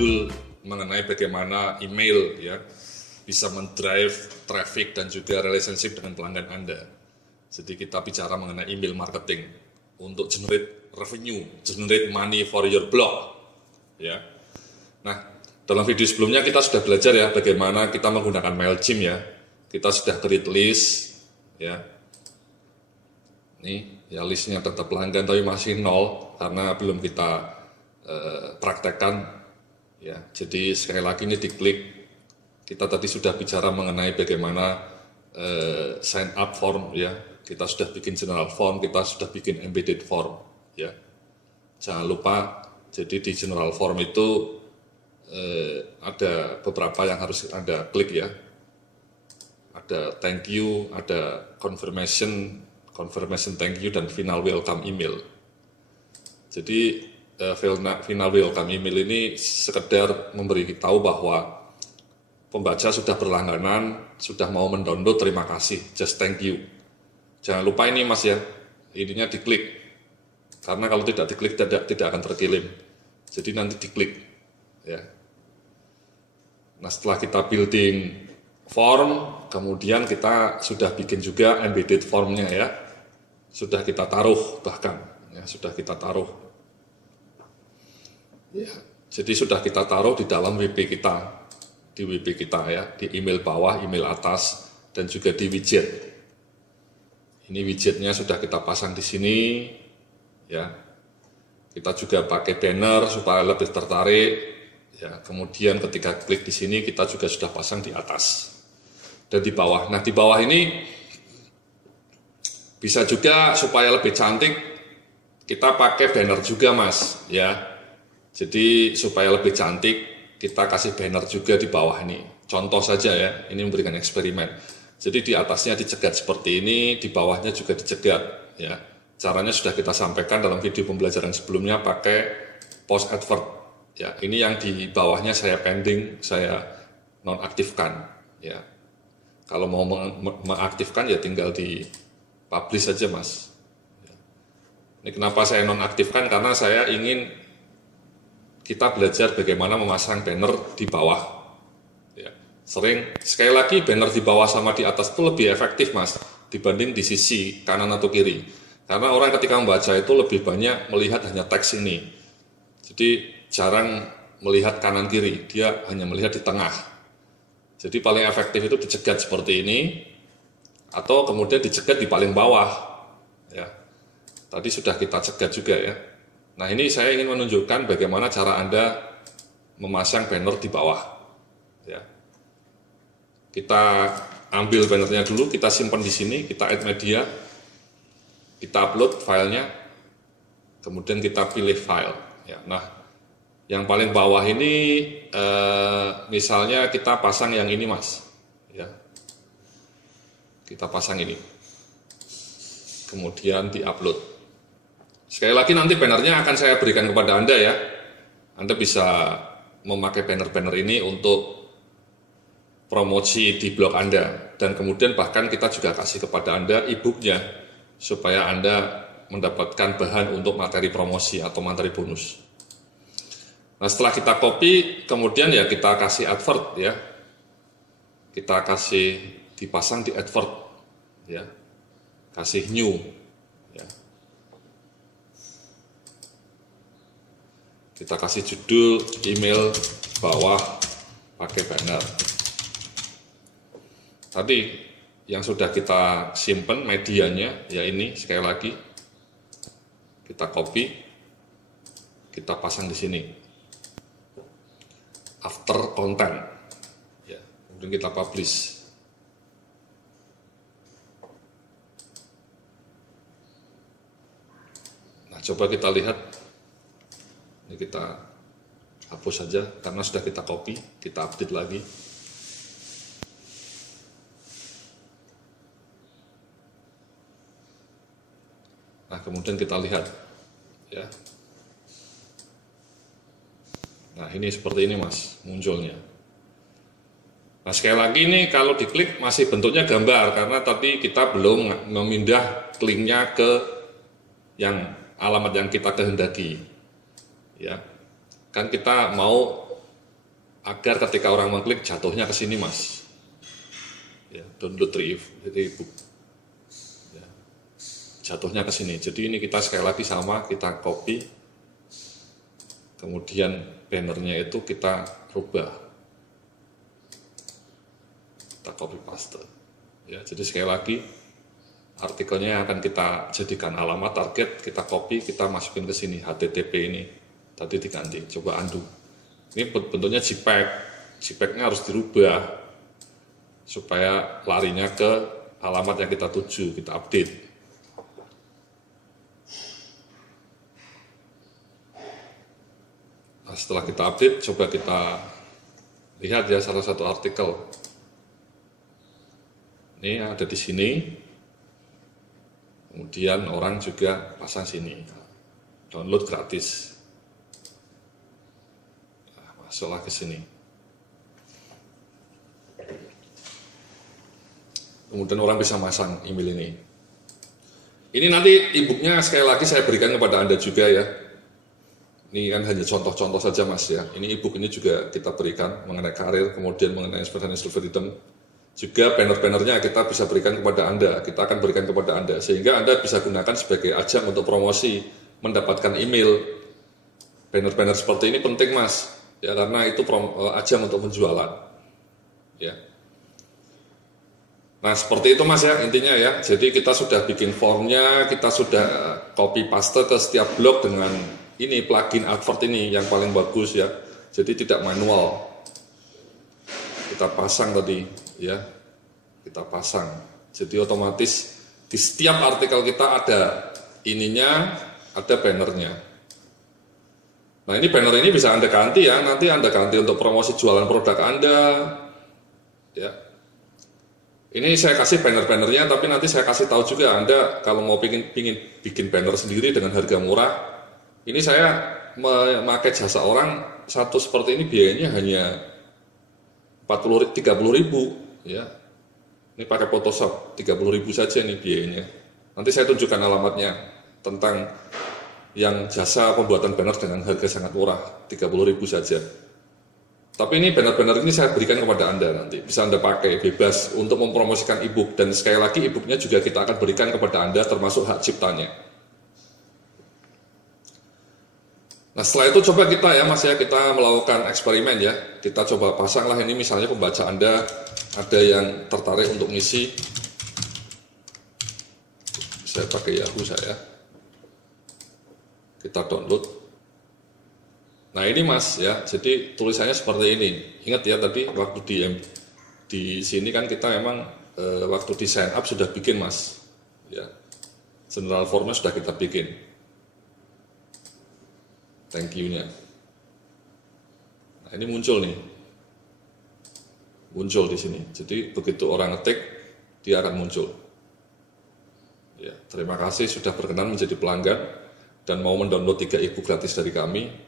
modul mengenai bagaimana email ya bisa mendrive traffic dan juga relationship dengan pelanggan Anda. Jadi kita bicara mengenai email marketing untuk generate revenue, generate money for your blog. Ya. Nah, dalam video sebelumnya kita sudah belajar ya bagaimana kita menggunakan MailChimp ya. Kita sudah create list ya. Ini ya listnya tetap pelanggan tapi masih nol karena belum kita praktekkan ya. Jadi sekali lagi ini diklik. Kita tadi sudah bicara mengenai bagaimana sign up form ya. Kita sudah bikin general form, kita sudah bikin embedded form ya. Jangan lupa jadi di general form itu ada beberapa yang harus Anda klik ya. Ada thank you, ada confirmation thank you, dan final welcome email. Jadi final welcome email ini sekedar memberi tahu bahwa pembaca sudah berlangganan, sudah mau mendownload, terima kasih, just thank you. Jangan lupa ini mas ya, ininya diklik. Karena kalau tidak diklik tidak akan terkirim. Jadi nanti diklik ya. Nah setelah kita building form, kemudian kita sudah bikin juga embedded formnya ya. Sudah kita taruh bahkan ya, sudah kita taruh ya, jadi sudah kita taruh di dalam WP kita, di WP kita ya, di email bawah, email atas, dan juga di widget. Ini widgetnya sudah kita pasang di sini ya. Kita juga pakai banner supaya lebih tertarik ya. Kemudian ketika klik di sini kita juga sudah pasang di atas dan di bawah. Nah di bawah ini bisa juga supaya lebih cantik kita pakai banner juga mas ya. Jadi supaya lebih cantik kita kasih banner juga di bawah ini. Contoh saja ya, ini memberikan eksperimen. Jadi di atasnya dicegat seperti ini, di bawahnya juga dicegat ya. Caranya sudah kita sampaikan dalam video pembelajaran sebelumnya pakai post advert ya. Ini yang di bawahnya saya pending, saya nonaktifkan ya. Kalau mau mengaktifkan ya tinggal di publish saja mas. Ini kenapa saya nonaktifkan, karena saya ingin kita belajar bagaimana memasang banner di bawah ya. Sekali lagi banner di bawah sama di atas itu lebih efektif mas dibanding di sisi kanan atau kiri, karena orang ketika membaca itu lebih banyak melihat hanya teks ini, jadi jarang melihat kanan kiri, dia hanya melihat di tengah. Jadi paling efektif itu dicegat seperti ini atau kemudian dicegat di paling bawah ya. Tadi sudah kita cegat juga ya. Nah ini saya ingin menunjukkan bagaimana cara Anda memasang banner di bawah ya. Kita ambil bannernya dulu, kita simpan di sini, kita add media, kita upload filenya, kemudian kita pilih file ya. Nah yang paling bawah ini misalnya kita pasang yang ini mas ya. Kita pasang ini, kemudian di-upload. Sekali lagi nanti bannernya akan saya berikan kepada Anda ya. Anda bisa memakai banner-banner ini untuk promosi di blog Anda. Dan kemudian bahkan kita juga kasih kepada Anda e-booknya, supaya Anda mendapatkan bahan untuk materi promosi atau materi bonus. Nah setelah kita copy, kemudian ya kita kasih advert ya. Kita kasih dipasang di advert ya, kasih new ya. Kita kasih judul email bawah pakai banner. Tadi yang sudah kita simpan medianya ya, ini sekali lagi kita copy, kita pasang di sini after content ya, kemudian kita publish. Coba kita lihat, ini kita hapus saja karena sudah kita copy, kita update lagi. Nah kemudian kita lihat ya. Nah ini seperti ini mas munculnya. Nah sekali lagi ini kalau diklik masih bentuknya gambar karena tadi kita belum memindah linknya ke yang alamat yang kita kehendaki ya. Kan kita mau agar ketika orang mengklik jatuhnya ke sini mas. Ya, download e-book. Ya, jatuhnya ke sini. Jadi ini kita sekali lagi sama, kita copy, kemudian bannernya itu kita rubah, kita copy paste. Ya, jadi sekali lagi artikelnya akan kita jadikan alamat target, kita copy, kita masukin ke sini, HTTP ini tadi diganti, coba undo. Ini bentuknya JPEG, JPEG-nya harus dirubah supaya larinya ke alamat yang kita tuju, kita update. Nah, setelah kita update, coba kita lihat ya salah satu artikel. Ini ada di sini. Kemudian orang juga pasang sini, download gratis. Nah, masuklah ke sini. Kemudian orang bisa masang email ini. Ini nanti e-booknya sekali lagi saya berikan kepada Anda juga ya. Ini kan hanya contoh-contoh saja mas ya. Ini e-book ini juga kita berikan mengenai karir, kemudian mengenai financial freedom. Juga banner-bannernya kita bisa berikan kepada Anda, kita akan berikan kepada Anda, sehingga Anda bisa gunakan sebagai ajang untuk promosi, mendapatkan email. Banner-banner seperti ini penting mas, ya karena itu ajang untuk penjualan. Ya. Nah seperti itu mas ya intinya ya, jadi kita sudah bikin formnya, kita sudah copy paste ke setiap blog dengan ini plugin advert ini yang paling bagus ya, jadi tidak manual. Kita pasang tadi ya, kita pasang, jadi otomatis di setiap artikel kita ada ininya, ada bannernya. Nah ini banner ini bisa Anda ganti ya, nanti Anda ganti untuk promosi jualan produk Anda ya. Ini saya kasih banner-bannernya, tapi nanti saya kasih tahu juga Anda kalau mau pingin bikin banner sendiri dengan harga murah, ini saya memakai jasa orang satu seperti ini biayanya hanya 30.000 ya. Ini pakai Photoshop 30.000 saja nih biayanya. Nanti saya tunjukkan alamatnya tentang yang jasa pembuatan banner dengan harga sangat murah 30.000 saja. Tapi ini banner-banner ini saya berikan kepada Anda nanti, bisa Anda pakai bebas untuk mempromosikan e-book, dan sekali lagi e-booknya juga kita akan berikan kepada Anda termasuk hak ciptanya. Nah setelah itu coba kita ya mas ya, kita melakukan eksperimen ya, kita coba pasanglah ini misalnya pembaca Anda ada yang tertarik untuk ngisi, saya pakai Yahoo saya, kita download. Nah ini mas ya, jadi tulisannya seperti ini. Ingat ya tadi waktu di sini kan kita memang waktu di sign up sudah bikin mas, ya general formnya sudah kita bikin, thank you-nya. Nah ini muncul nih, muncul di sini. Jadi begitu orang ngetik dia akan muncul. Ya terima kasih sudah berkenan menjadi pelanggan dan mau mendownload 3 e-book gratis dari kami.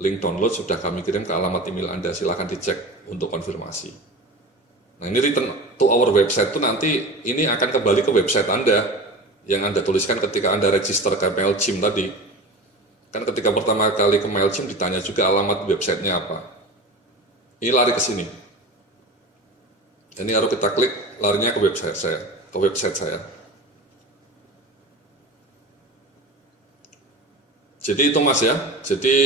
Link download sudah kami kirim ke alamat email Anda, silahkan dicek untuk konfirmasi. Nah ini return to our website itu nanti ini akan kembali ke website Anda yang Anda tuliskan ketika Anda register ke MailChimp tadi. Kan ketika pertama kali ke MailChimp ditanya juga alamat websitenya apa. Ini lari ke sini. Ini harus kita klik, larinya ke website saya. Jadi itu mas ya, jadi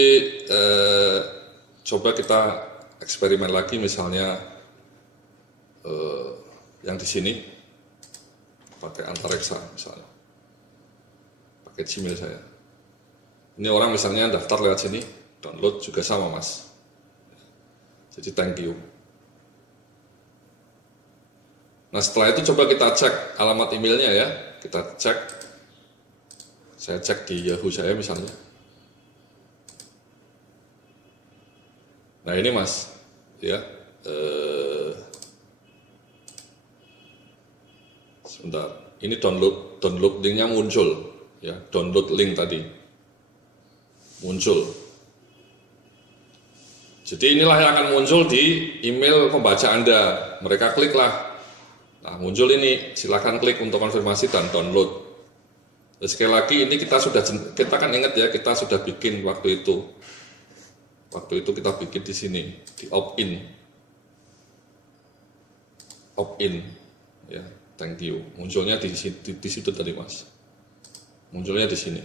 coba kita eksperimen lagi misalnya yang di sini pakai Antareksa misalnya, pakai Gmail saya. Ini orang misalnya daftar lewat sini, download juga sama mas. Jadi thank you. Nah setelah itu coba kita cek alamat emailnya ya, kita cek. Saya cek di Yahoo saya misalnya. Nah ini mas, ya, sebentar, ini download linknya muncul, ya, download link tadi muncul. Jadi inilah yang akan muncul di email pembaca Anda. Mereka kliklah, nah muncul ini, silakan klik untuk konfirmasi dan download. Sekali lagi ini kita kan ingat ya, kita sudah bikin waktu itu. Waktu itu kita bikin di sini, di opt-in, ya, thank you. Munculnya di situ tadi Mas, munculnya di sini.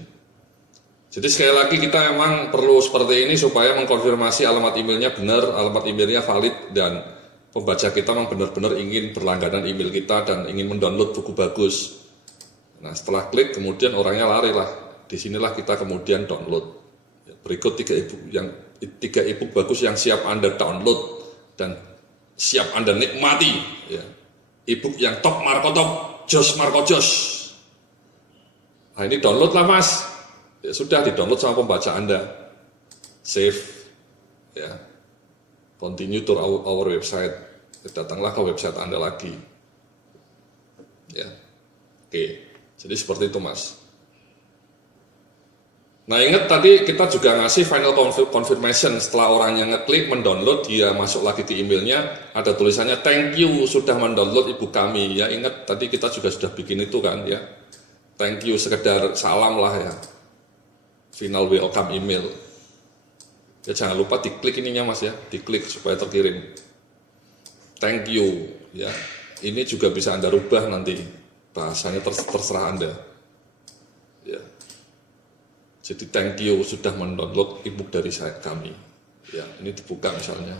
Jadi sekali lagi kita memang perlu seperti ini supaya mengkonfirmasi alamat emailnya benar, alamat emailnya valid, dan pembaca kita memang benar-benar ingin berlangganan email kita dan ingin mendownload buku bagus. Nah setelah klik kemudian orangnya lari lah, disinilah kita kemudian download. Berikut 3 ebook bagus yang siap Anda download dan siap Anda nikmati. Ya. Ebook yang top Marco top, Jos Marco Jos. Nah ini download lah Mas. Ya sudah, di-download sama pembaca Anda. Save. Ya. Continue to our website. Datanglah ke website Anda lagi. Ya. Oke. Jadi seperti itu Mas. Nah ingat tadi kita juga ngasih final confirmation setelah orang yang ngeklik mendownload, dia masuk lagi ke emailnya, ada tulisannya thank you sudah mendownload ebook kami. Ya ingat tadi kita juga sudah bikin itu kan ya. Thank you, sekedar salam lah ya. Final welcome email. Ya jangan lupa diklik ininya Mas ya, diklik supaya terkirim. Thank you ya. Ini juga bisa Anda rubah nanti bahasanya, terserah Anda. Ya. Jadi thank you sudah mendownload ebook dari kami. Ya, ini dibuka misalnya.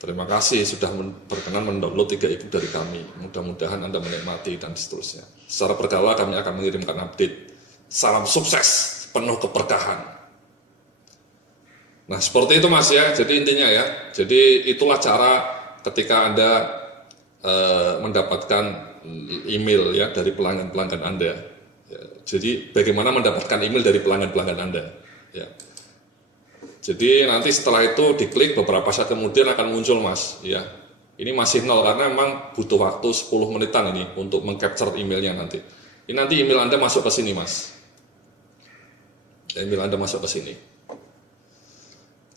Terima kasih sudah berkenan mendownload 3 ebook dari kami. Mudah-mudahan Anda menikmati dan seterusnya. Secara berkala kami akan mengirimkan update. Salam sukses, penuh keberkahan. Nah seperti itu Mas ya. Jadi intinya ya. Jadi itulah cara ketika Anda mendapatkan email ya dari pelanggan-pelanggan Anda. Ya, jadi bagaimana mendapatkan email dari pelanggan-pelanggan Anda. Ya. Jadi nanti setelah itu diklik beberapa saat kemudian akan muncul Mas. Ya. Ini masih 0 karena memang butuh waktu 10 menitan ini untuk mengcapture emailnya nanti. Ini nanti email Anda masuk ke sini Mas. Email Anda masuk ke sini.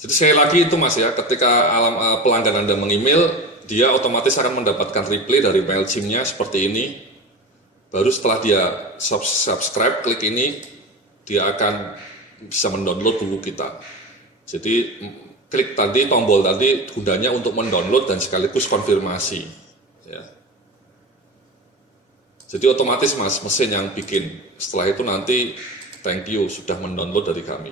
Jadi sekali lagi itu Mas ya, ketika pelanggan Anda meng-email, dia otomatis akan mendapatkan reply dari MailChimp-nya seperti ini. Baru setelah dia subscribe, klik ini, dia akan bisa mendownload buku kita. Jadi klik tadi, tombol tadi gunanya untuk mendownload dan sekaligus konfirmasi. Ya. Jadi otomatis Mas, mesin yang bikin. Setelah itu nanti thank you sudah mendownload dari kami.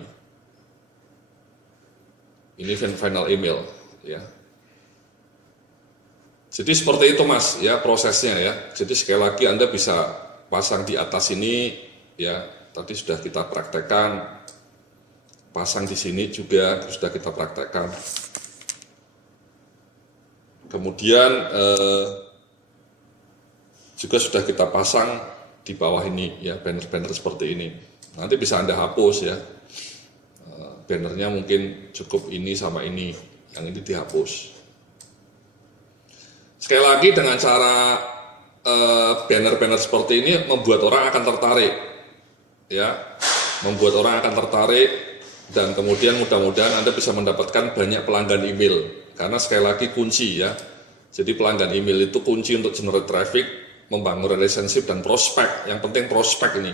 Ini final email, ya. Jadi seperti itu Mas, ya prosesnya ya. Jadi sekali lagi Anda bisa pasang di atas ini, ya. Tadi sudah kita praktekkan. Pasang di sini juga sudah kita praktekkan. Kemudian juga sudah kita pasang di bawah ini, ya banner-banner seperti ini. Nanti bisa Anda hapus ya, bannernya mungkin cukup ini sama ini, yang ini dihapus. Sekali lagi dengan cara banner-banner seperti ini membuat orang akan tertarik, ya, membuat orang akan tertarik dan kemudian mudah-mudahan Anda bisa mendapatkan banyak pelanggan email, karena sekali lagi kunci ya. Jadi pelanggan email itu kunci untuk generate traffic, membangun relationship dan prospek. Yang penting prospek ini.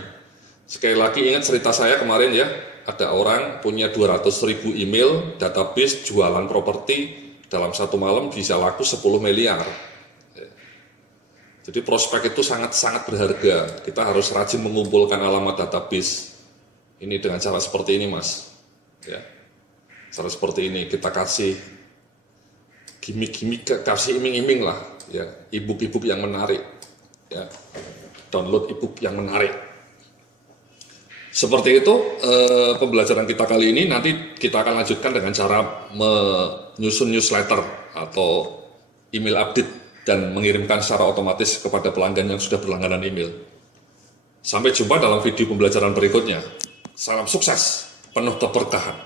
Sekali lagi ingat cerita saya kemarin ya, ada orang punya 200.000 email, database jualan properti, dalam satu malam bisa laku 10 miliar. Jadi prospek itu sangat-sangat berharga, kita harus rajin mengumpulkan alamat database. Ini dengan cara seperti ini Mas. Ya. Cara seperti ini, kita kasih gimmick-gimmick, kasih iming-iming lah. Ya. Ebook-ebook yang menarik. Ya. Download ebook yang menarik. Seperti itu pembelajaran kita kali ini. Nanti kita akan lanjutkan dengan cara menyusun newsletter atau email update dan mengirimkan secara otomatis kepada pelanggan yang sudah berlangganan email. Sampai jumpa dalam video pembelajaran berikutnya. Salam sukses, penuh keberkahan.